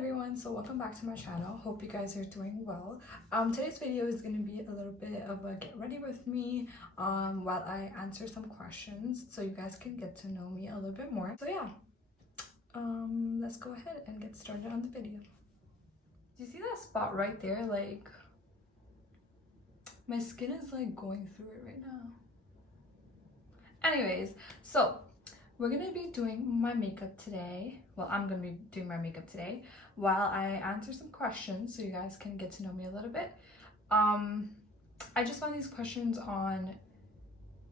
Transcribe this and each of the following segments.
everyone, so welcome back to my channel. Hope you guys are doing well. Today's video is going to be a little bit of a get ready with me while I answer some questions so you guys can get to know me a little bit more. So yeah, let's go ahead and get started on the video. Do you see that spot right there? Like, my skin is like going through it right now. Anyways, so we're gonna be doing my makeup today. Well, I'm gonna be doing my makeup today while I answer some questions so you guys can get to know me a little bit. I just found these questions on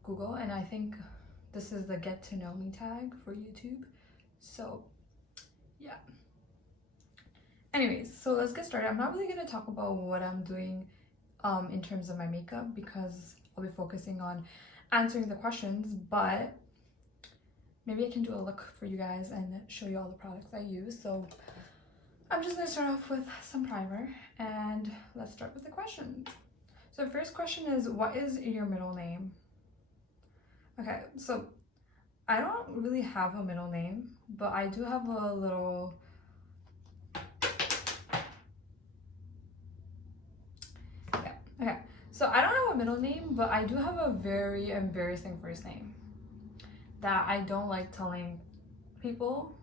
Google and I think this is the get to know me tag for YouTube. So yeah. Anyways, so let's get started. I'm not really gonna talk about what I'm doing in terms of my makeup because I'll be focusing on answering the questions, but maybe I can do a look for you guys and show you all the products I use. So I'm just gonna start off with some primer and let's start with the questions. So the first question is, what is your middle name? Okay, so I don't really have a middle name, but I do have a little okay. So I don't have a middle name, but I do have a very embarrassing first name that I don't like telling people,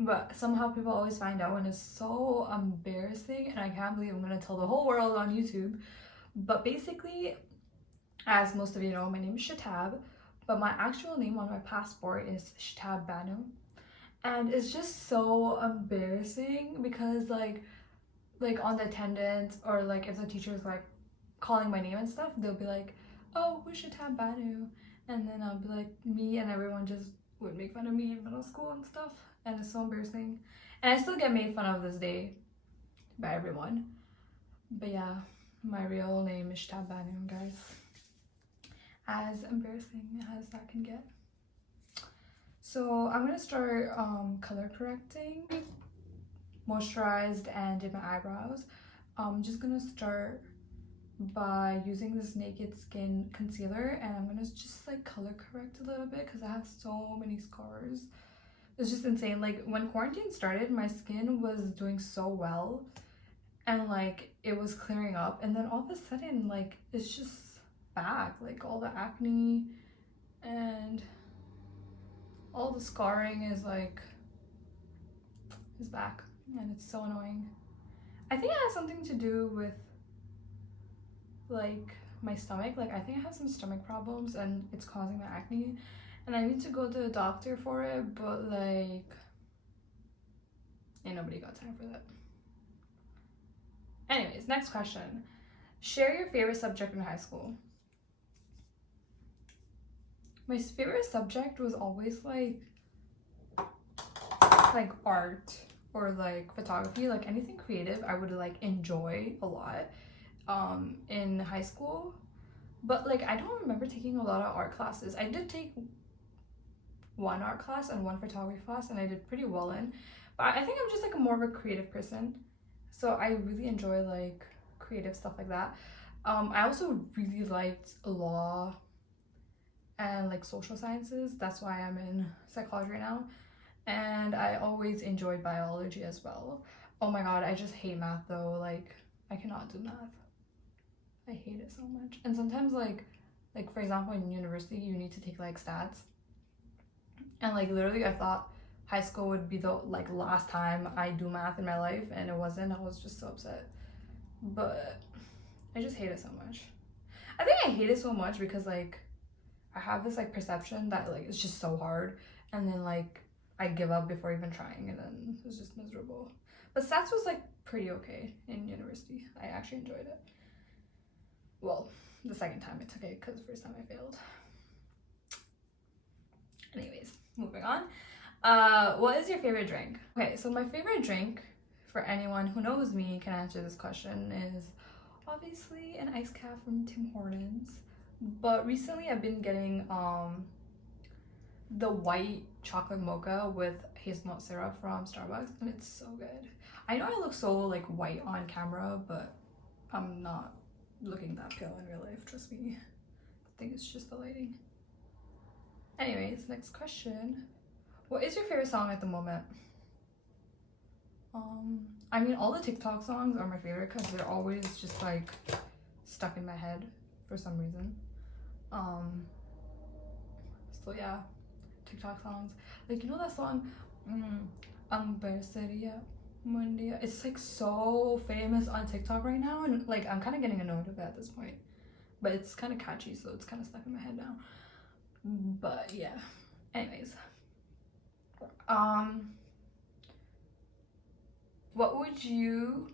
but somehow people always find out and it's so embarrassing and I can't believe I'm gonna tell the whole world on YouTube. But basically, as most of you know, my name is Shehtabb, but my actual name on my passport is Shehtabb Banu, and it's just so embarrassing because like on the attendance or like if the teacher's like calling my name and stuff, they'll be like, oh, who's Shehtabb Banu? And then I'll be like, me, and everyone just would make fun of me in middle school and stuff. And it's so embarrassing. And I still get made fun of this day by everyone. But yeah, my real name is Shehtabb Banu, guys. As embarrassing as that can get. So I'm gonna start color correcting, moisturized, and did my eyebrows. I'm just gonna start by using this Naked Skin concealer, and I'm gonna just like color correct a little bit because I have so many scars. It's just insane. Like when quarantine started, my skin was doing so well and like it was clearing up, and then all of a sudden like it's just back. Like all the acne and all the scarring is back, and it's so annoying. I think it has something to do with like my stomach. Like I think I have some stomach problems and it's causing my acne and I need to go to the doctor for it, but like ain't nobody got time for that. Anyways, next question. Share your favorite subject in high school. My favorite subject was always like art or like photography, like anything creative I would like enjoy a lot in high school. But like I don't remember taking a lot of art classes. I did take one art class and one photography class and I did pretty well in, but I think I'm just like more of a creative person, so I really enjoy like creative stuff like that. I also really liked law and like social sciences. That's why I'm in psychology right now, and I always enjoyed biology as well. Oh my god, I just hate math though. Like I cannot do math. I hate it so much. And sometimes like for example in university you need to take like stats, and like literally I thought high school would be the like last time I do math in my life, and it wasn't. I was just so upset, but I just hate it so much. I think I hate it so much because like I have this like perception that like it's just so hard, and then like I give up before even trying, and then it's just miserable. But stats was like pretty okay in university. I actually enjoyed it. Well, the second time I took it because the first time I failed. Anyways, moving on. What is your favorite drink? Okay, so my favorite drink, for anyone who knows me can answer this question, is obviously an iced cap from Tim Hortons. But recently I've been getting the white chocolate mocha with hazelnut syrup from Starbucks, and it's so good. I know I look so like white on camera, but I'm not looking that pale in real life, trust me. I think it's just the lighting. Anyways, next question. What is your favorite song at the moment? I mean, all the TikTok songs are my favorite because they're always just like stuck in my head for some reason. So yeah, TikTok songs. Like, you know that song, Anniversaria Mundia? It's like so famous on TikTok right now, and like I'm kind of getting annoyed of it at this point. But it's kind of catchy, so it's kind of stuck in my head now. But yeah, anyways. What would you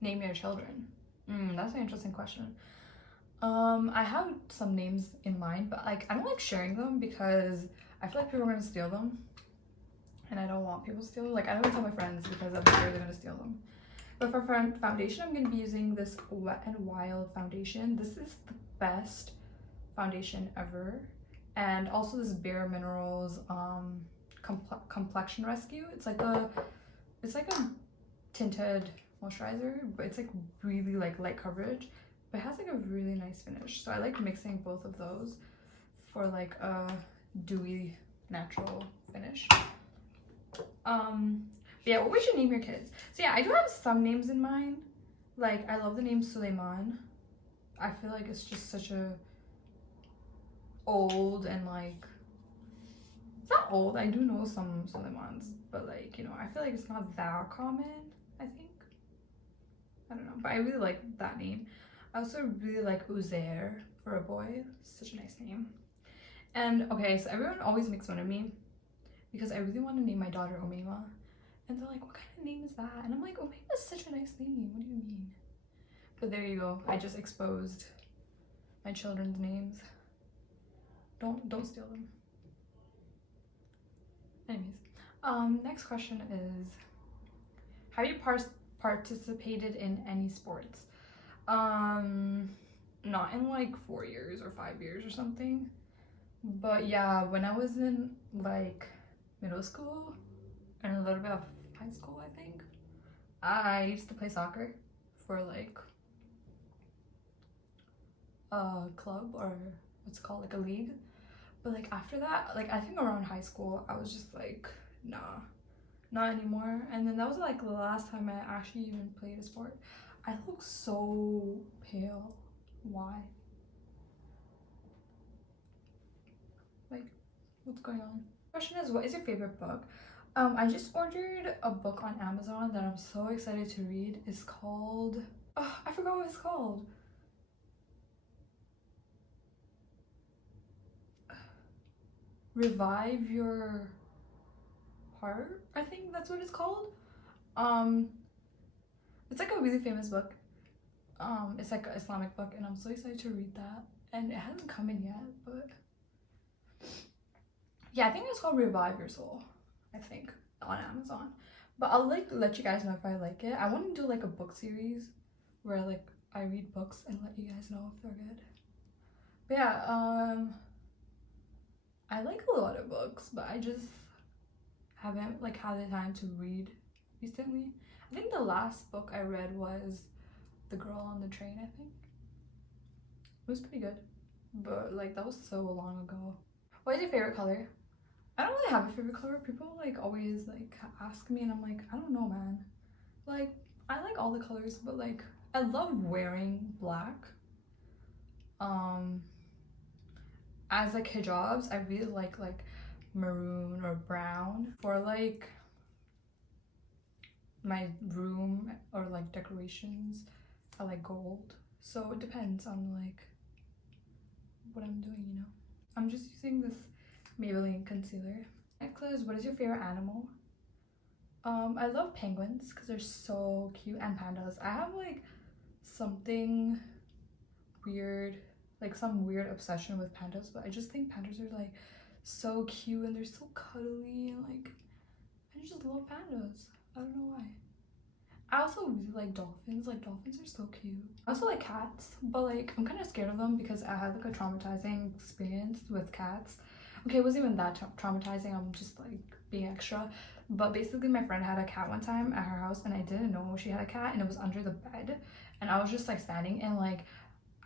name your children? That's an interesting question. I have some names in mind, but like I don't like sharing them because I feel like people are gonna steal them, and I don't want people to steal them. Like I don't even tell my friends because I'm sure they're gonna steal them. But for foundation, I'm gonna be using this Wet n Wild foundation. This is the best foundation ever, and also this Bare Minerals complexion rescue. It's like a tinted moisturizer, but it's like really like light coverage, but it has like a really nice finish. So I like mixing both of those for like a dewy natural finish. Yeah, what would you name your kids? So yeah, I do have some names in mind. Like I love the name Suleiman. I feel like it's just such a old and like, it's not old, I do know some Suleimans, but like, you know, I feel like it's not that common, I think. I don't know, but I really like that name. I also really like Uzair for a boy. Such a nice name. And okay, so everyone always makes fun of me because I really want to name my daughter Omema. And they're like, what kind of name is that? And I'm like, Omema is such a nice name. What do you mean? But there you go. I just exposed my children's names. Don't steal them. Anyways, next question is, have you participated in any sports? Not in like 4 years or 5 years or something, but yeah, when I was in like middle school and a little bit of high school, I think I used to play soccer for like a club, or what's it called, like a league. But like after that, like I think around high school, I was just like, nah, not anymore. And then that was like the last time I actually even played a sport. I look so pale. Why? Like, what's going on? Question is, what is your favorite book? I just ordered a book on Amazon that I'm so excited to read. It's called, oh, I forgot what it's called. Revive Your Heart, I think that's what it's called. It's like a really famous book. It's like an Islamic book, and I'm so excited to read that. And it hasn't come in yet, but yeah, I think it's called Revive Your Soul, I think, on Amazon. But I'll like let you guys know if I like it. I want to do like a book series where like I read books and let you guys know if they're good. But yeah, I like a lot of books, but I just haven't like had the time to read recently. I think the last book I read was The Girl on the Train, I think. It was pretty good, but like that was so long ago. What is your favorite color? I don't really have a favorite color. People like always like ask me, and I'm like, I don't know, man. Like I like all the colors, but like I love wearing black. As like hijabs, I really like maroon or brown. For like my room or like decorations, I like gold. So it depends on like what I'm doing, you know. I'm just using this Maybelline concealer. Necklace, what is your favorite animal? I love penguins because they're so cute, and pandas. I have like something weird, like some weird obsession with pandas, but I just think pandas are like so cute and they're so cuddly, and like I just love pandas. I don't know why. I also really like dolphins. Like dolphins are so cute. I also like cats, but like I'm kind of scared of them because I had like a traumatizing experience with cats. Okay, it wasn't even that traumatizing. I'm just like being extra. But basically my friend had a cat one time at her house, and I didn't know she had a cat, and it was under the bed, and I was just like standing, and like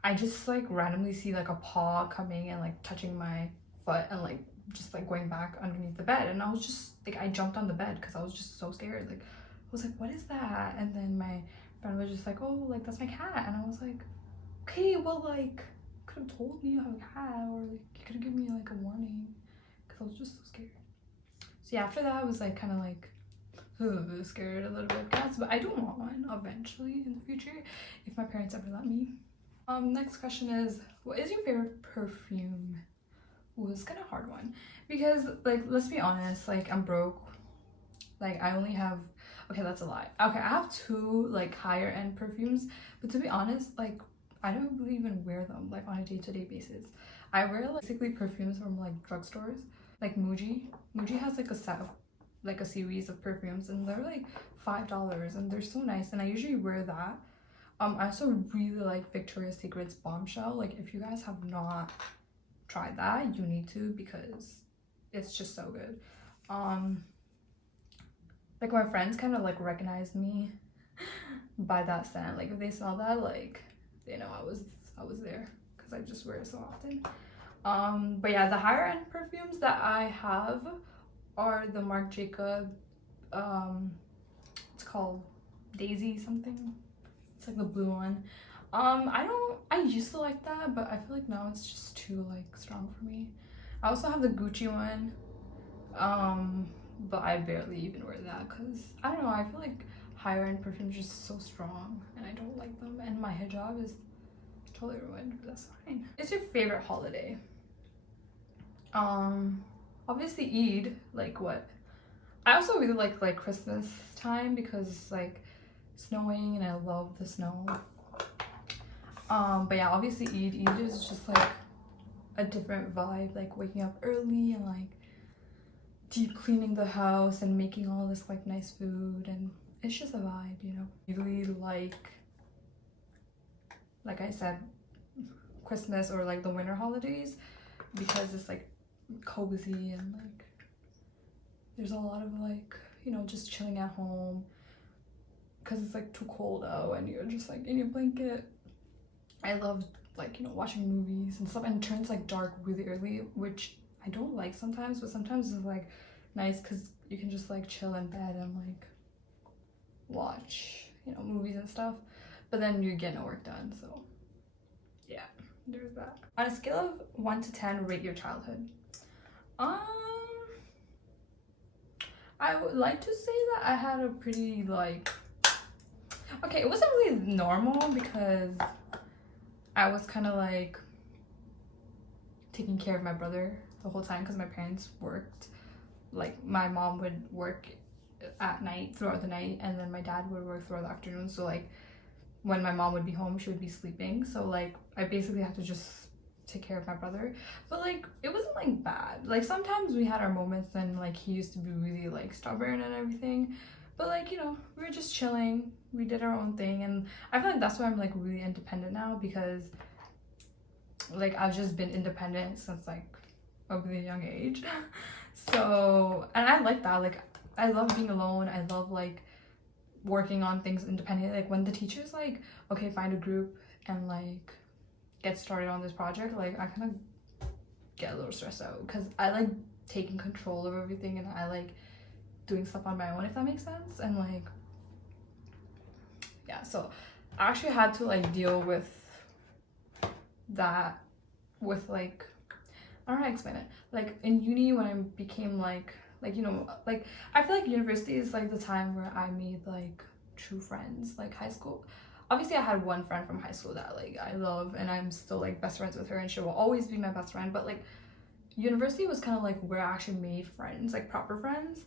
I just like randomly see like a paw coming and like touching my foot and like just like going back underneath the bed, and I was just like, I jumped on the bed because I was just so scared. Like was like, what is that? And then my friend was just like, oh, like, that's my cat. And I was like, okay, well, like, could have told me you have a cat, or like you could have given me like a warning, because I was just so scared. So yeah, after that I was like kind of like scared a little bit of cats, but I do want one eventually in the future if my parents ever let me. Next question is, what is your favorite perfume? Ooh, it's kind of hard one, because like, let's be honest, like, I'm broke. Like, I only have, okay, that's a lie. Okay, I have 2 like higher end perfumes, but to be honest, like, I don't really even wear them like on a day-to-day basis. I wear like basically perfumes from like drugstores, like Muji. Muji has like a set of like a series of perfumes, and they're like $5, and they're so nice, and I usually wear that. I also really like Victoria's Secret's Bombshell. Like, if you guys have not tried that, you need to, because it's just so good. Like, my friends kind of like recognized me by that scent. Like, if they saw that, like, they know I was there, because I just wear it so often. But yeah, the higher end perfumes that I have are the Marc Jacob, it's called Daisy something. It's like the blue one. I used to like that, but I feel like now it's just too like strong for me. I also have the Gucci one, but I barely even wear that, because I don't know, I feel like higher end perfumes are just so strong and I don't like them, and my hijab is totally ruined, but that's fine. What's your favorite holiday? Obviously Eid. Like, what, I also really like Christmas time, because like snowing, and I love the snow. But yeah, obviously Eid is just like a different vibe, like waking up early and like deep cleaning the house and making all this like nice food, and it's just a vibe, you know. Really like I said, Christmas or like the winter holidays, because it's like cozy, and like there's a lot of like, you know, just chilling at home, because it's like too cold out and you're just like in your blanket. I love like, you know, watching movies and stuff, and it turns like dark really early, which I don't like sometimes, but sometimes it's like nice, because you can just like chill in bed and like watch, you know, movies and stuff, but then you get no work done. So yeah, there's that. On a scale of 1 to 10, rate your childhood. I would like to say that I had a pretty like, okay, it wasn't really normal, because I was kind of like taking care of my brother the whole time, because my parents worked. Like, my mom would work at night, throughout the night, and then my dad would work throughout the afternoon. So like, when my mom would be home, she would be sleeping, so like I basically had to just take care of my brother. But like, it wasn't like bad. Like, sometimes we had our moments, and like he used to be really like stubborn and everything, but like, you know, we were just chilling, we did our own thing, and I feel like that's why I'm like really independent now, because like I've just been independent since like a really young age. So, and I like that. Like, I love being alone. I love like working on things independently. Like, when the teacher's like, okay, find a group and like get started on this project, like I kind of get a little stressed out, because I like taking control of everything, and I like doing stuff on my own, if that makes sense. And like, yeah, so I actually had to like deal with that, with like, I don't know how to explain it. Like, in uni, when I became like, you know, like, I feel like university is like the time where I made like true friends. Like, high school, obviously I had one friend from high school that like I love, and I'm still like best friends with her, and she will always be my best friend. But like, university was kind of like where I actually made friends, like proper friends,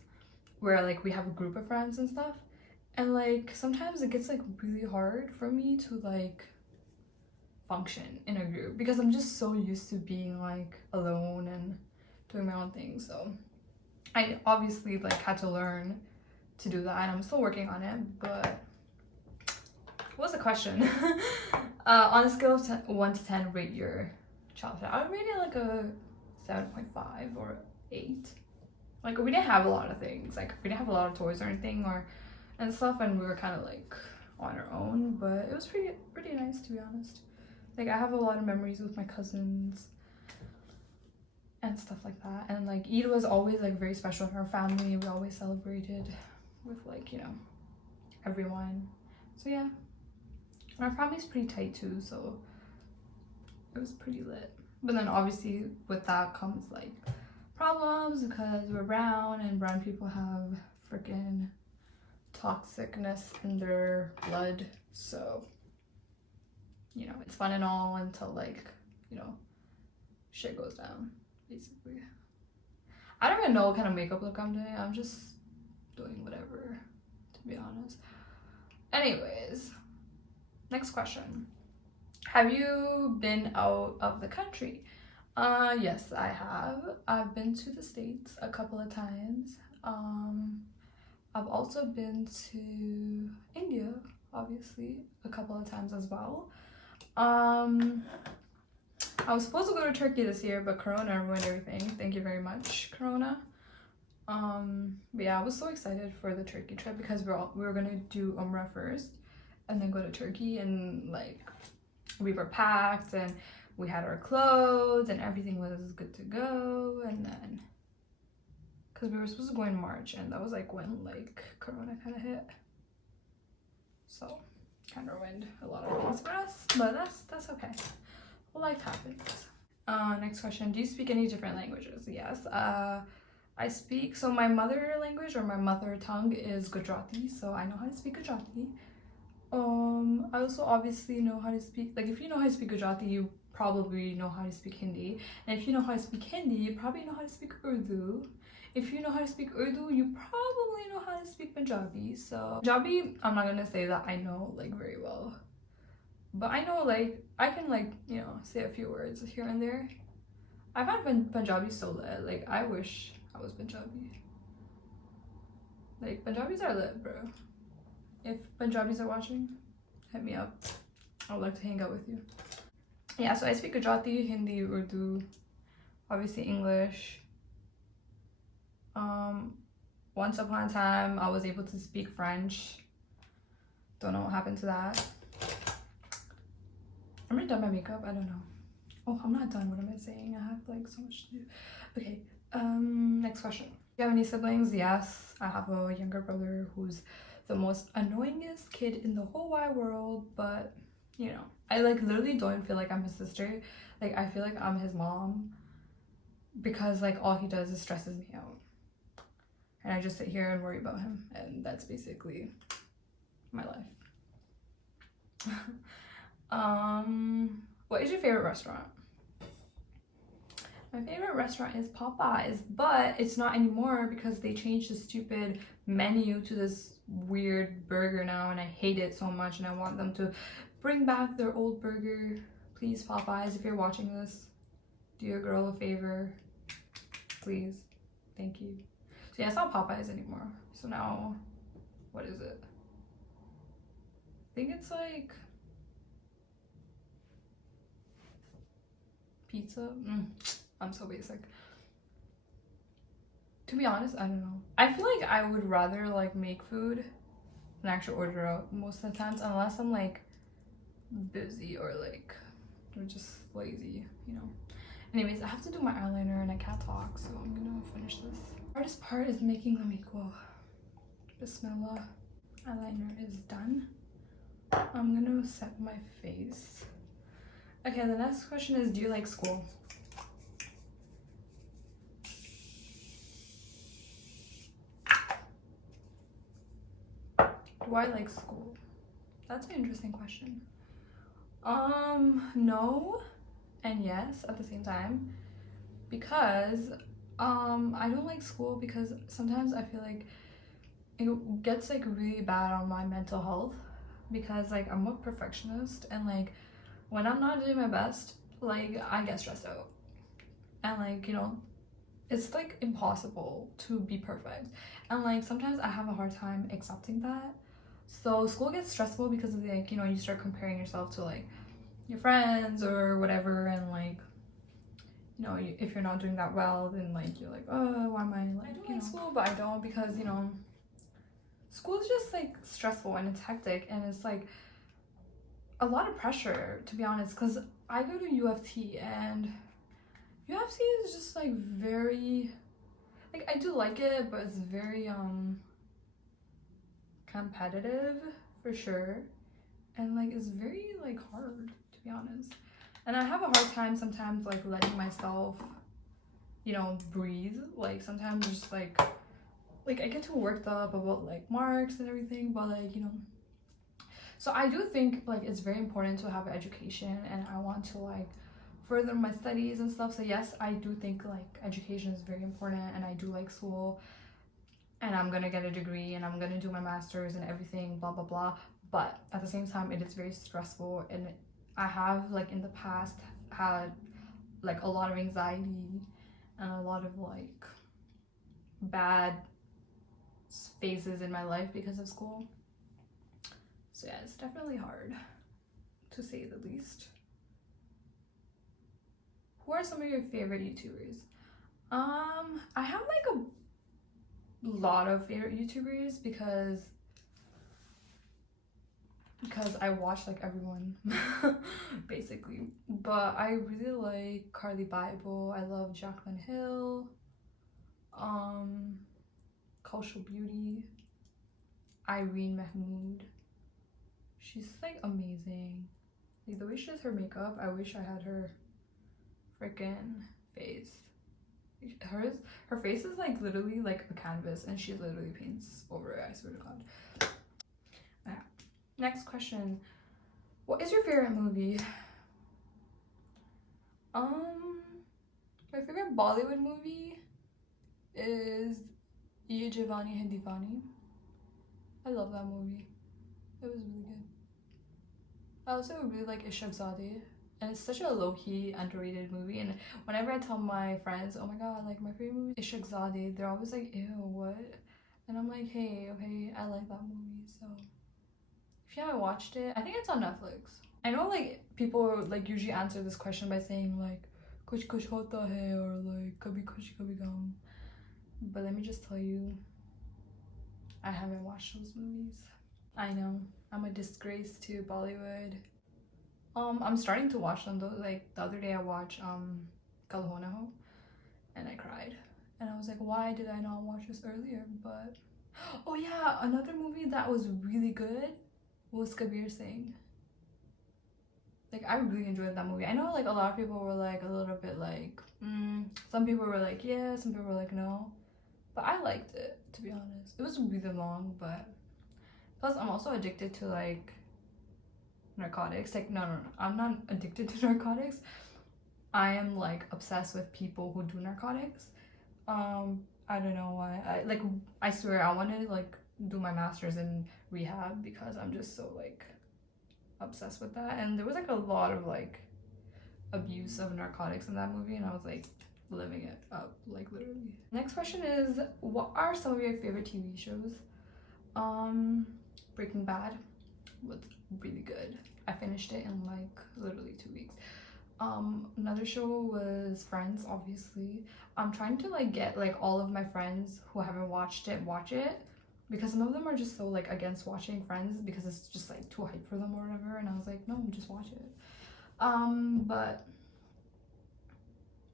where like we have a group of friends and stuff. And like, sometimes it gets like really hard for me to like function in a group, because I'm just so used to being like alone and doing my own thing. So I obviously like had to learn to do that, and I'm still working on it. But what's the question? On a scale of 1 to 10, rate your childhood. I would rate it like a 7.5 or 8. Like, we didn't have a lot of things. Like, we didn't have a lot of toys or anything, or and stuff, and we were kind of like on our own. But it was pretty nice, to be honest. Like, I have a lot of memories with my cousins and stuff like that. And like, Eid was always like very special in our family. We always celebrated with like, you know, everyone. So yeah, our family's pretty tight too, so it was pretty lit. But then obviously with that comes like problems because we're brown and brown people have freaking toxicness in their blood. So, you know, it's fun and all until like, you know, shit goes down, basically. I don't even know what kind of makeup look I'm doing. I'm just doing whatever, to be honest. Anyways, next question. Have you been out of the country? Yes, I have. I've been to the States a couple of times. I've also been to India, obviously, a couple of times as well. I was supposed to go to Turkey this year, but Corona ruined everything. Thank you very much, Corona. But yeah, I was so excited for the Turkey trip because we were gonna do Umrah first and then go to Turkey, and like we were packed and we had our clothes and everything was good to go. And then because we were supposed to go in March, and that was like when like Corona kind of hit, so kind of ruined a lot of things for us, but that's okay. Life happens. Next question. Do you speak any different languages? Yes. I speak, so my mother language or my mother tongue is Gujarati, so I know how to speak Gujarati. I also obviously know how to speak, like if you know how to speak Gujarati, you probably know how to speak Hindi. And if you know how to speak Hindi, you probably know how to speak Urdu. If you know how to speak Urdu, you probably know how to speak Punjabi. So Punjabi, I'm not gonna say that I know like very well, but I know like I can like, you know, say a few words here and there. I find Punjabi so lit. Like I wish I was Punjabi. Like Punjabis are lit, bro. If Punjabis are watching, hit me up. I would like to hang out with you. Yeah, so I speak Gujarati, Hindi, Urdu, obviously English. Once upon a time, I was able to speak French. Don't know what happened to that. I'm already done my makeup. I don't know. Oh, I'm not done. What am I saying? I have like so much to do. Okay. Next question. Do you have any siblings? Yes, I have a younger brother who's the most annoyingest kid in the whole wide world, but you know, I like literally don't feel like I'm his sister. Like I feel like I'm his mom because like all he does is stresses me out, and I just sit here and worry about him, and that's basically my life. What is your favorite restaurant? My favorite restaurant is Popeyes, but it's not anymore because they changed the stupid menu to this weird burger now, and I hate it so much, and I want them to bring back their old burger. Please, Popeyes, if you're watching this, do your girl a favor, please. Thank you. So yeah, it's not Popeyes anymore. So now, what is it? I think it's like pizza. I'm so basic. To be honest, I don't know. I feel like I would rather like make food than actually order out most of the times, unless I'm like busy or like I'm just lazy, you know. Anyways, I have to do my eyeliner and I can't talk, so I'm gonna finish this. The hardest part is making the makeup. Bismillah. Eyeliner is done. I'm gonna set my face. Okay, the next question is, do you like school? Do I like school? That's an interesting question. No and yes at the same time, because I don't like school because sometimes I feel like it gets like really bad on my mental health, because like I'm a perfectionist, and like when I'm not doing my best, like I get stressed out, and like, you know, it's like impossible to be perfect, and like sometimes I have a hard time accepting that. So school gets stressful because of like, you know, you start comparing yourself to like your friends or whatever, and like, you know, if you're not doing that well, then like you're like, oh, why am I like, I do like school, but I don't, because you know, school is just like stressful and it's hectic, and it's like a lot of pressure, to be honest, because I go to UFT, and UFT is just like very, like I do like it, but it's very competitive for sure, and like it's very like hard, to be honest. And I have a hard time sometimes like letting myself, you know, breathe. Like sometimes just like I get too worked up about like marks and everything, but like, you know, so I do think like it's very important to have an education, and I want to like further my studies and stuff. So yes, I do think like education is very important, and I do like school, and I'm gonna get a degree, and I'm gonna do my master's and everything, blah blah blah. But at the same time, it is very stressful, and I have like in the past had like a lot of anxiety and a lot of like bad phases in my life because of school. So yeah, it's definitely hard, to say the least. Who are some of your favorite YouTubers? I have like a lot of favorite YouTubers because I watch like everyone basically. But I really like Carly Bible. I love Jaclyn Hill, Cultural Beauty, Irene Mahmood. She's like amazing. Like the way she does her makeup, I wish I had her freaking face. Her face is like literally like a canvas, and she literally paints over it, I swear to God. Yeah. Next question. What is your favorite movie? My favorite Bollywood movie is Ye Jawani Hai Diwani. I love that movie. It was really good. I also really like Ishaq Zadeh, and it's such a low-key underrated movie. And whenever I tell my friends, oh my god, like my favorite movie is Ishaq Zadeh, they're always like, ew, what? And I'm like, hey, okay, I like that movie. So if you haven't watched it, I think it's on Netflix. I know like people like usually answer this question by saying like kuch kuch hota hai or like kabhi khushi kabhi gum, but let me just tell you, I haven't watched those movies. I know, I'm a disgrace to Bollywood. I'm starting to watch them though. Like the other day I watched Kalhona Ho, and I cried, and I was like, why did I not watch this earlier? But oh yeah, another movie that was really good was Kabir Singh. Like I really enjoyed that movie. I know like a lot of people were like a little bit like some people were like yeah, some people were like no, but I liked it, to be honest. It was really long, but plus I'm also addicted to like narcotics. Like no, I'm not addicted to narcotics. I am like obsessed with people who do narcotics. I don't know why. I swear I want to like do my master's in rehab because I'm just so like obsessed with that. And there was like a lot of like abuse of narcotics in that movie, and I was like living it up, like literally. Next question is, what are some of your favorite TV shows? Breaking Bad was really good. I finished it in like literally 2 weeks. Another show was Friends, obviously. I'm trying to like get like all of my friends who haven't watched it watch it, because some of them are just so like against watching Friends because it's just like too hype for them or whatever, and I was like, no, just watch it. But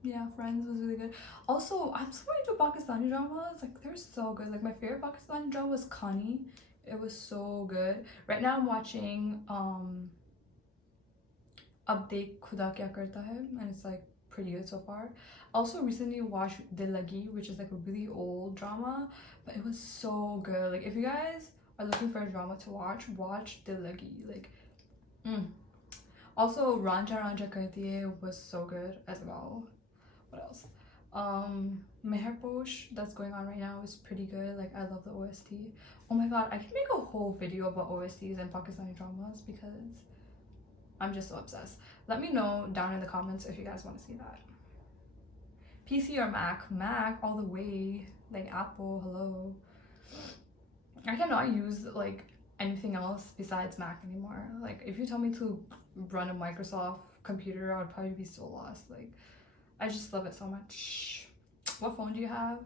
yeah, Friends was really good. Also, I'm so into Pakistani dramas. Like they're so good. Like my favorite Pakistani drama was Kani. It was so good. Right now I'm watching Ab Dekh Khuda Kya Karta Hai, and it's like pretty good so far. Also recently watched Dil Lagi, which is like a really old drama, but it was so good. Like if you guys are looking for a drama to watch Dil Lagi. Like also Ranja Ranja Karti Hai was so good as well. What else? Meherposh, that's going on right now, is pretty good. Like I love the OST. Oh my god, I can make a whole video about OSTs and Pakistani dramas because I'm just so obsessed. Let me know down in the comments if you guys want to see that. PC or Mac? Mac all the way. Like Apple, hello. I cannot use like anything else besides Mac anymore. Like if you tell me to run a Microsoft computer, I would probably be so lost. Like I just love it so much. What phone do you have?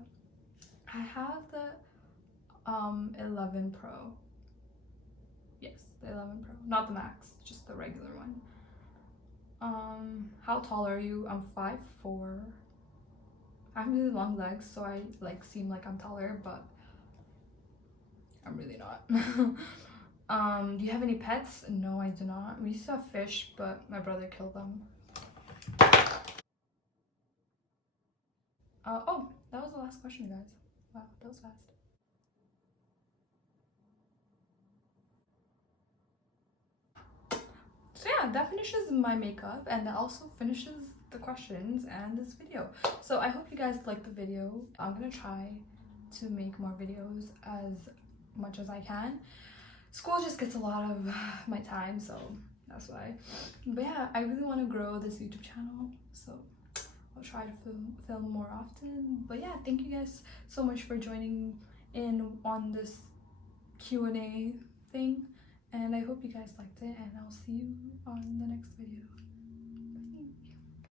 I have the 11 Pro. Yes, the 11 Pro. Not the Max, just the regular one. How tall are you? I'm 5'4". I have really long legs, so I like seem like I'm taller, but I'm really not. Do you have any pets? No, I do not. We used to have fish, but my brother killed them. Oh, that was the last question, guys. Wow, that was fast. So yeah, that finishes my makeup, and that also finishes the questions and this video. So I hope you guys liked the video. I'm gonna try to make more videos as much as I can. School just gets a lot of my time, so that's why. But yeah, I really want to grow this YouTube channel, so I'll try to film more often. But yeah, thank you guys so much for joining in on this Q&A thing, and I hope you guys liked it, and I'll see you on the next video.